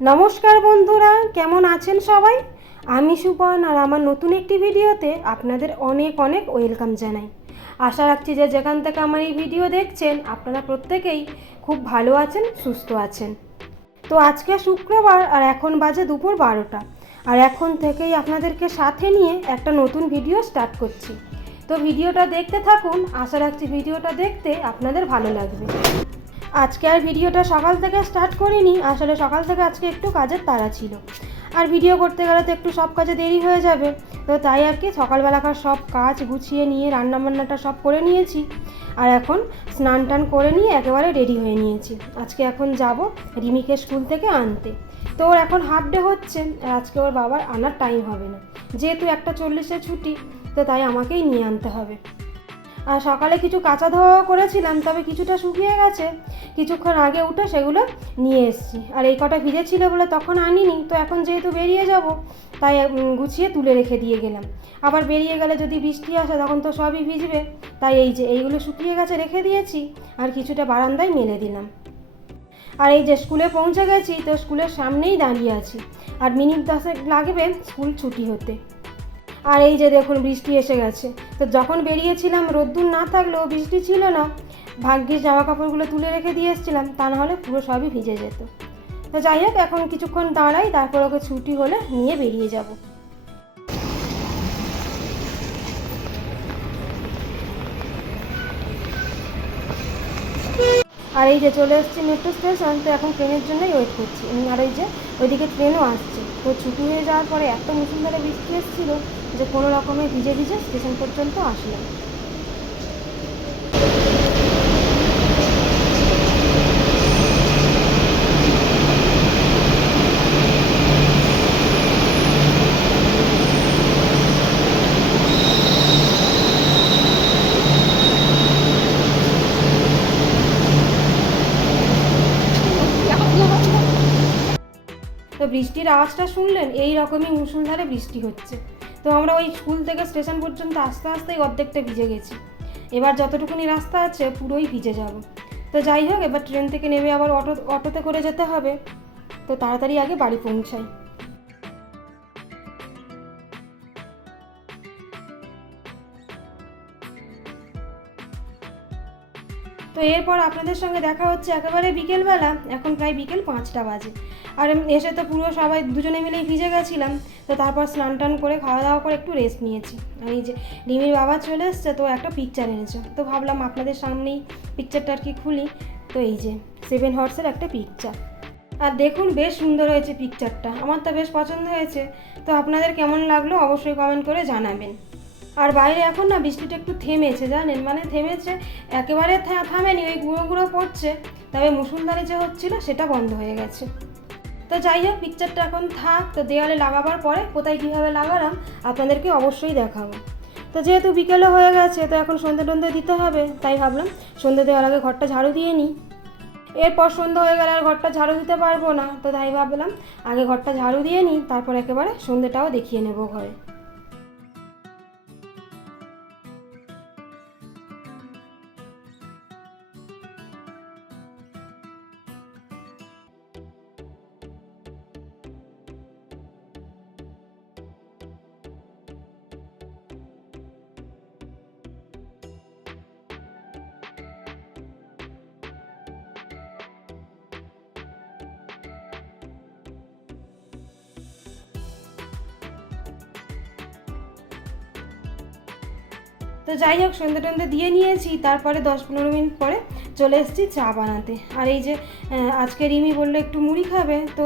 নমস্কার বন্ধুরা, কেমন আছেন সবাই? আমি সুপর্ণ আর আমার নতুন একটি ভিডিওতে আপনাদের অনেক অনেক ওয়েলকাম জানাই। আশা রাখছি যে যেখান থেকে আমার এই ভিডিও দেখছেন, আপনারা প্রত্যেকেই খুব ভালো আছেন, সুস্থ আছেন। তো আজকে শুক্রবার আর এখন বাজে দুপুর বারোটা। আর এখন থেকেই আপনাদেরকে সাথে নিয়ে একটা নতুন ভিডিও স্টার্ট করছি। তো ভিডিওটা দেখতে থাকুন, আশা রাখছি ভিডিওটা দেখতে আপনাদের ভালো লাগবে। আজকে আর ভিডিওটা সকাল থেকে স্টার্ট করিনি, আসলে সকাল থেকে আজকে একটু কাজের তাড়া ছিল। আর ভিডিও করতে গেলে তো একটু সব কাজে দেরি হয়ে যাবে, তো তাই আর কি সকালবেলাকার সব কাজ গুছিয়ে নিয়ে, রান্নাবান্নাটা সব করে নিয়েছি। আর এখন স্নান টান করে নিয়ে একেবারে রেডি হয়ে নিয়েছি। আজকে এখন যাব রিমিকে স্কুল থেকে আনতে। তো ওর এখন হাফ ডে হচ্ছে, আর আজকে ওর বাবার আনার টাইম হবে না। যেহেতু একটা চল্লিশে ছুটি, তো তাই আমাকেই নিয়ে আনতে হবে। আর সকালে কিছু কাঁচা ধোয়া করেছিলাম, তবে কিছুটা শুকিয়ে গেছে। কিছুক্ষণ আগে উঠে সেগুলো নিয়ে এসেছি। আর এই কটা ভিজেছিল বলে তখন আনিনি, তো এখন যেহেতু বেরিয়ে যাব, তাই গুছিয়ে তুলে রেখে দিয়ে গেলাম। আবার বেরিয়ে গেলে যদি বৃষ্টি আসে তখন তো সবই ভিজবে, তাই এই যে এইগুলো শুকিয়ে গেছে রেখে দিয়েছি, আর কিছুটা বারান্দায় মেলে দিলাম। আর এই যে স্কুলে পৌঁছে গেছি, তো স্কুলের সামনেই দাঁড়িয়ে আছি। আর মিনিট দশেক লাগবে স্কুল ছুটি হতে। আর এই যে দেখুন, বৃষ্টি এসে গেছে। তো যখন বেরিয়েছিলাম, রোদ্দুর না থাকলেও বৃষ্টি ছিল না ভাগ্যিস জামা কাপড়গুলো তুলে রেখে দিয়ে এসেছিলাম, তা না হলে পুরো সবই ভিজে যেত। তো যাই হোক, এখন কিছুক্ষণ দাঁড়াই, তারপর ওকে ছুটি হলে নিয়ে বেরিয়ে যাব। আর এই যে চলে এসেছি মেট্রো স্টেশন তো এখন ট্রেনের জন্যই ওয়েট করছি। আর এই যে ওইদিকে ট্রেনও আসছে। তো ছুটি হয়ে যাওয়ার পরে এত মুসুলধারে বৃষ্টি এসেছিল যে কোনো রকমে ভিজে ভিজে স্টেশন পর্যন্ত আসলাম তো বৃষ্টির আওয়াজটা শুনলেন, এই রকমই মুসুলধারে বৃষ্টি হচ্ছে। তো আমরা ওই স্কুল থেকে স্টেশন পর্যন্ত আস্তে আস্তেই অর্ধেকটা ভিজে গেছি। এবার যতটুকুনি রাস্তা আছে, পুরোই ভিজে যাব। তো যাই হোক, এবার ট্রেন থেকে নেমে আবার অটো, অটোতে করে যেতে হবে। তো তাড়াতাড়ি আগে বাড়ি পৌঁছাই। তো এরপর আপনাদের সঙ্গে দেখা হচ্ছে একেবারে বিকেলবেলা, এখন প্রায় বিকেল পাঁচটা বাজে। আর এসে তো পুরো সবাই দুজনে মিলেই ভিজে গেছিলাম, তো তারপর স্নান টান করে খাওয়া দাওয়া করে একটু রেস্ট নিয়েছি। আর এই যে রিমির বাবা চলে এসছে, তো একটা পিকচার এনেছে। তো ভাবলাম আপনাদের সামনেই পিকচারটা আর কি খুলি। তো এই যে সেভেন হর্সের একটা পিকচার আর দেখুন বেশ সুন্দর হয়েছে পিকচারটা আমার তো বেশ পছন্দ হয়েছে। তো আপনাদের কেমন লাগল অবশ্যই কমেন্ট করে জানাবেন। আর বাইরে এখন না বৃষ্টিটা একটু থেমেছে, জানেন? মানে থেমেছে, একেবারে থামেনি, ওই গুঁড়ো গুঁড়ো পড়ছে। তবে মুসুলধারে যে হচ্ছিল সেটা বন্ধ হয়ে গেছে। তো যাই হোক পিকচারটা এখন থাক, তো দেওয়ালে লাগাবার পরে কোথায় কীভাবে লাগালাম আপনাদেরকে অবশ্যই দেখাবো। তো যেহেতু বিকেলে হয়ে গেছে, তো এখন সন্ধে টন্ধে দিতে হবে, তাই ভাবলাম সন্ধে দেওয়ার আগে ঘরটা ঝাড়ু দিয়ে নিই। এরপর সন্ধ্যা হয়ে গেলে আর ঘরটা ঝাড়ু দিতে পারব না, তো তাই ভাবলাম আগে ঘরটা ঝাড়ু দিয়ে নিই, তারপর একেবারে সন্ধ্যেটাও দেখিয়ে নেব ঘরে। তো যাই হোক সন্ধ্যে টন্ধে দিয়ে নিয়েছি, তারপরে দশ পনেরো মিনিট পরে চলে এসেছি চা বানাতে। আর এই যে আজকে রিমি বলল একটু মুড়ি খাবে, তো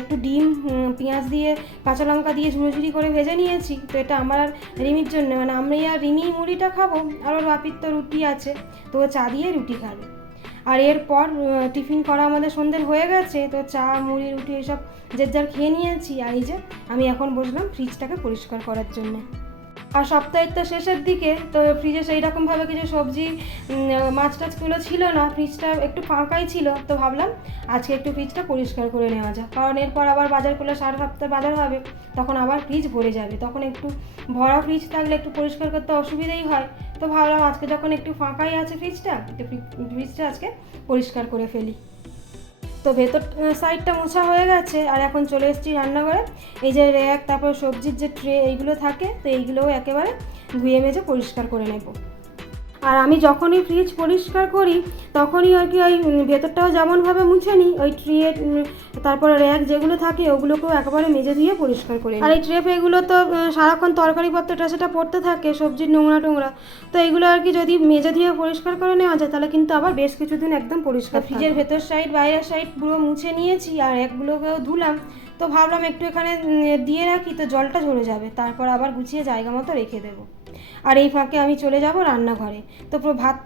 একটু ডিম পেঁয়াজ দিয়ে, কাঁচা লঙ্কা দিয়ে ঝুড়ি করে ভেজে নিয়েছি। তো এটা আমার আর রিমির জন্য মানে আমি আর রিমি মুড়িটা খাব, আর ওর বাপির তো রুটি আছে, তো ও চা দিয়ে রুটি খাবে। আর এরপর টিফিন করা আমাদের সন্ধ্যের হয়ে গেছে, তো চা, মুড়ি, রুটি, এসব যে যার খেয়ে নিয়েছি। আর এই যে, আমি এখন বসলাম ফ্রিজটাকে পরিষ্কার করার জন্যে। আর সপ্তাহের তো শেষের দিকে, তো ফ্রিজে সেই রকমভাবে কিছু সবজি মাছ টাছগুলো ছিল না ফ্রিজটা একটু ফাঁকাই ছিল, তো ভাবলাম আজকে একটু ফ্রিজটা পরিষ্কার করে নেওয়া যাক। কারণ এরপর আবার বাজার করলে সাড়ে সপ্তাহে বাজার হবে, তখন আবার ফ্রিজ ভরে যাবে। তখন একটু ভরা ফ্রিজ থাকলে একটু পরিষ্কার করতে অসুবিধাই হয়। তো ভাবলাম আজকে যখন একটু ফাঁকাই আছে ফ্রিজটা তো ফ্রিজটা আজকে পরিষ্কার করে ফেলি। তো ভেতর সাইডটা মোছা হয়ে গেছে, আর এখন চলে এসেছি রান্নাঘরে। এই যে র্যাক, তারপর সবজির যে ট্রে এইগুলো থাকে, তো এইগুলোও একেবারে ধুয়ে মেজে পরিষ্কার করে নেব। আর আমি যখনই ফ্রিজ পরিষ্কার করি তখনই আর কি ওই ভেতরটাও যেমনভাবে মুছে নিই ওই ট্রে তারপরে র্যাক যেগুলো থাকে ওগুলোকেও একেবারে মেজে দিয়ে পরিষ্কার করি আর এই ট্রে এগুলো তো সারাক্ষণ তরকারিপত্রটা সেটা পড়তে থাকে সবজির নোংরা টোংরা। তো এগুলো আর কি যদি মেজে দিয়ে পরিষ্কার করে নেওয়া যায় তাহলে কিন্তু আবার বেশ কিছুদিন একদম পরিষ্কার ফ্রিজের ভেতর সাইড বাইরের সাইড পুরো মুছে নিয়েছি আর একগুলোকেও ধুলাম। তো ভাবলাম একটু এখানে দিয়ে রাখি, তো জলটা ঝরে যাবে। তারপর আবার গুছিয়ে জায়গা মতো রেখে দেবো। আর এই ফাঁকে আমি চলে যাব রান্নাঘরে। তো ভাত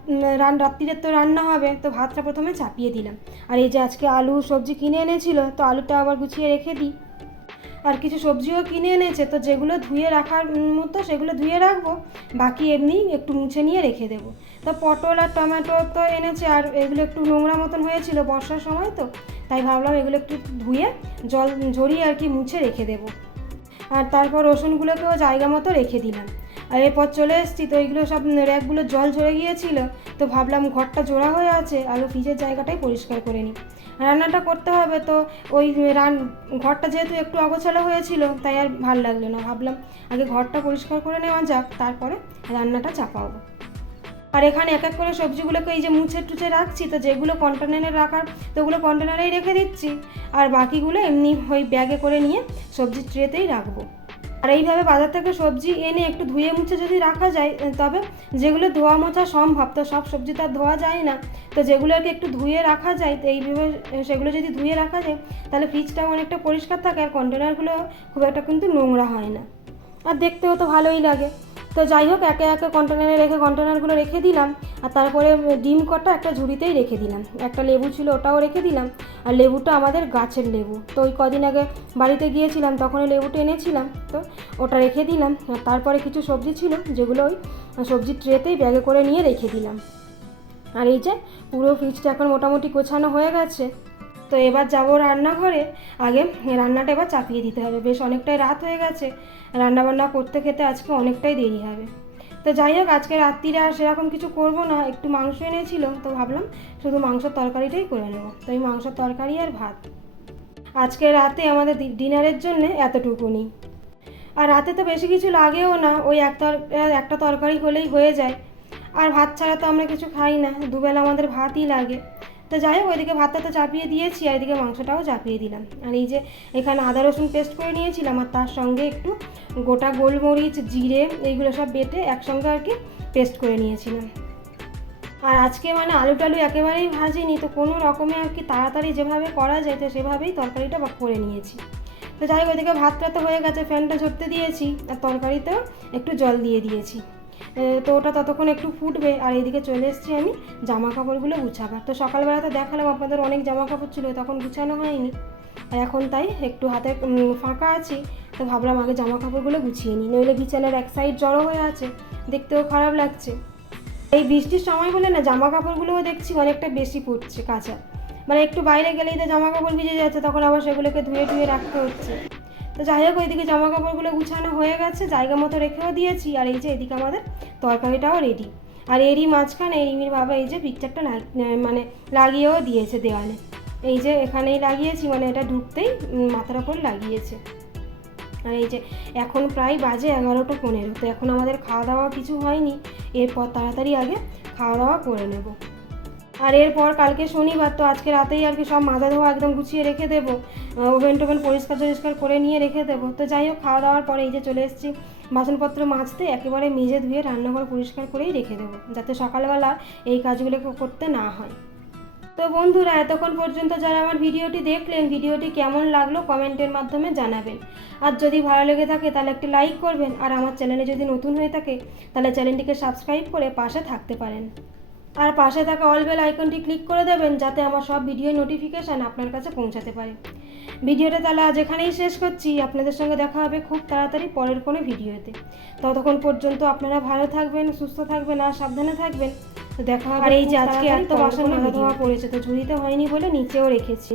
রান রাত্রিরের তো রান্না হবে, তো ভাতটা প্রথমে চাপিয়ে দিলাম। আর এই যে আজকে আলু সবজি কিনে এনেছিল, তো আলুটা আবার গুছিয়ে রেখে দিই। আর কিছু সবজিও কিনে এনেছে, তো যেগুলো ধুয়ে রাখার মতো সেগুলো ধুয়ে রাখব। বাকি এমনি একটু মুছে নিয়ে রেখে দেবো। তো পটল আর টমেটো তো এনেছে, আর এগুলো একটু নোংরা মতন হয়েছিল বর্ষার সময় তো। তাই ভাবলাম এগুলো একটু ধুয়ে জল ঝরিয়ে আর কি মুছে রেখে দেবো। আর তারপর রসুনগুলোকেও জায়গা মতো রেখে দিলাম। আর এরপর চলে এসেছি তো এইগুলো সব র্যাকগুলো জল ঝরে গিয়েছিল, তো ভাবলাম ঘরটা জোড়া হয়ে আছে আগে ফ্রিজের জায়গাটাই পরিষ্কার করে নিই। রান্নাটা করতে হবে তো ওই রান, ঘরটা যেহেতু একটু অগোছালো হয়েছিল, তাই আর ভালো লাগল না। ভাবলাম আগে ঘরটা পরিষ্কার করে নেওয়া যাক, তারপরে রান্নাটা চাপাবো। আর এখানে এক এক করে সবজিগুলোকে এই যে মুছে টুছে রাখছি, তো যেগুলো কন্টেনারে রাখার, তো ওগুলো কন্টেনারেই রেখে দিচ্ছি। আর বাকিগুলো এমনি ওই ব্যাগে করে নিয়ে সবজির ট্রেতেই রাখব। আর এইভাবে বাজার থেকে সবজি এনে একটু ধুয়ে মুছে যদি রাখা যায় তবে যেগুলো ধোয়া মোছা সম্ভব, তো সব সবজি তো আর ধোয়া যায় না। তো যেগুলোকে একটু ধুয়ে রাখা যায়, তো এইভাবে সেগুলো যদি ধুয়ে রাখা যায়, তাহলে ফ্রিজটাও অনেকটা পরিষ্কার থাকে, আর কন্টেনারগুলো খুব একটা কিন্তু নোংরা হয় না। আর দেখতেও তো ভালোই লাগে। তো যাই হোক, একে একে কন্টেনারে রেখে কন্টেনারগুলো রেখে দিলাম, আর তারপরে ডিম কটা একটা ঝুড়িতেই রেখে দিলাম। একটা লেবু ছিল ওটাও রেখে দিলাম, আর লেবুটা আমাদের গাছের লেবু। তো ওই কদিন আগে বাড়িতে গিয়েছিলাম তখন ওই লেবুটা এনেছিলাম, তো ওটা রেখে দিলাম। আর তারপরে কিছু সবজি ছিল, যেগুলো ওই সবজির ট্রেতেই ব্যাগে করে নিয়ে রেখে দিলাম। আর এই যে পুরো ফ্রিজটা এখন মোটামুটি গোছানো হয়ে গেছে। তো এবার যাব রান্নাঘরে। আগে রান্নাটা এবার চাপিয়ে দিতে হবে। বেশ অনেকটাই রাত হয়ে গেছে। রান্না বান্না করতে খেতে আজকে অনেকটাই দেরি হবে। তো যাই হোক, আজকে রাত্রিরে আর সেরকম কিছু করব না। একটু মাংস এনেছিল, তো ভাবলাম শুধু মাংসের তরকারিটাই করে নেব। তো এই মাংসের তরকারি আর ভাত। আজকে রাতে আমাদের ডিনারের জন্য এতটুকুনি। আর রাতে তো বেশি কিছু লাগেও না। ওই এক একটা তরকারি হলেই হয়ে যায়। আর ভাত ছাড়া তো আমরা কিছু খাই না। দুবেলা আমাদের ভাতই লাগে। তো যাই হোক ওইদিকে ভাতটা তো চাপিয়ে দিয়েছি আর এদিকে মাংসটাও চাপিয়ে দিলাম। আর এই যে এখানে আদা, রসুন পেস্ট করে নিয়েছিলাম আর তার সঙ্গে একটু গোটা গোলমরিচ, জিরে এইগুলো সব বেটে একসঙ্গে আর কি পেস্ট করে নিয়েছিলাম। আর আজকে মানে আলু টালু একেবারেই ভাজিনি, তো কোনো রকমে আর কি তাড়াতাড়ি যেভাবে করা যায়, তো সেভাবেই তরকারিটা করে নিয়েছি। তো যাই হোক ওইদিকে ভাতটা তো হয়ে গেছে, ফ্যানটা ঝরতে দিয়েছি, আর তরকারিতেও একটু জল দিয়ে দিয়েছি। তো ওটা ততক্ষণ একটু ফুটবে, আর এইদিকে চলে এসেছি আমি জামা কাপড়গুলো গুছাবার। তো সকালবেলা তো দেখালাম, আপনাদের অনেক জামা কাপড় ছিল, তখন গুছানো হয়নি। আর এখন তাই একটু হাতে ফাঁকা আছি, তো ভাবলাম আগে জামা কাপড়গুলো গুছিয়ে নিই, নইলে বিছানার এক সাইড জড়ো হয়ে আছে, দেখতেও খারাপ লাগছে। এই বৃষ্টির সময় বলে না জামা কাপড়গুলোও দেখছি অনেকটা বেশি পড়ছে কাঁচা। মানে একটু বাইরে গেলেই তো জামা কাপড় ভিজে যাচ্ছে, তখন আবার সেগুলোকে ধুয়ে ধুয়ে রাখতে হচ্ছে। তো যাই হোক, ওইদিকে জামা কাপড়গুলো গুছানো হয়ে গেছে, জায়গা মতো রেখেও দিয়েছি, আর এই যে এদিকে আমাদের তরকারিটাও রেডি আর এরই মাঝখানে রিমির বাবা এই যে পিকচারটা মানে লাগিয়েও দিয়েছে দেওয়ালে। এই যে এখানেই লাগিয়েছি মানে এটা ঢুকতেই মাথার ওপর লাগিয়েছে। আর এই যে এখন প্রায় বাজে এগারোটা পনেরো, তো এখন আমাদের খাওয়া দাওয়া কিছু হয়নি, এরপর তাড়াতাড়ি আগে খাওয়া দাওয়া করে নেব। আর এরপর কালকে শনিবার, তো আজকে রাতেই আর কি সব মাজা ধোয়া একদম গুছিয়ে রেখে দেবো। ওভেন টোভেন পরিষ্কার টরিষ্কার করে নিয়ে রেখে দেবো। তো যাই হোক, খাওয়া দাওয়ার পরে এই যে চলে এসেছি বাসনপত্র মাজতে, একেবারে মেজে ধুয়ে রান্নাঘর পরিষ্কার করেই রেখে দেবো, যাতে সকালবেলা এই কাজগুলোকে করতে না হয়। তো বন্ধুরা, এতক্ষণ পর্যন্ত যারা আমার ভিডিওটি দেখলেন, ভিডিওটি কেমন লাগল কমেন্টের মাধ্যমে জানাবেন। আর যদি ভালো লেগে থাকে, তাহলে একটি লাইক করবেন। আর আমার চ্যানেলে যদি নতুন হয়ে থাকে, তাহলে চ্যানেলটিকে সাবস্ক্রাইব করে পাশে থাকতে পারেন। আর পাশে থাকা অল বেল আইকনটি ক্লিক করে দেবেন যাতে আমার সব ভিডিও নোটিফিকেশান আপনার কাছে পৌঁছাতে পারে। ভিডিওটা তাহলে আজ এখানেই শেষ করছি। আপনাদের সঙ্গে দেখা হবে খুব তাড়াতাড়ি পরের কোনো ভিডিওতে ততক্ষণ পর্যন্ত আপনারা ভালো থাকবেন সুস্থ থাকবেন আর সাবধানে থাকবেন। তো দেখা হবে আর এই যে আজকে এত বাসন ধোয়া পড়েছে তো ঝুড়িতে হয়নি বলে নিচেও রেখেছি।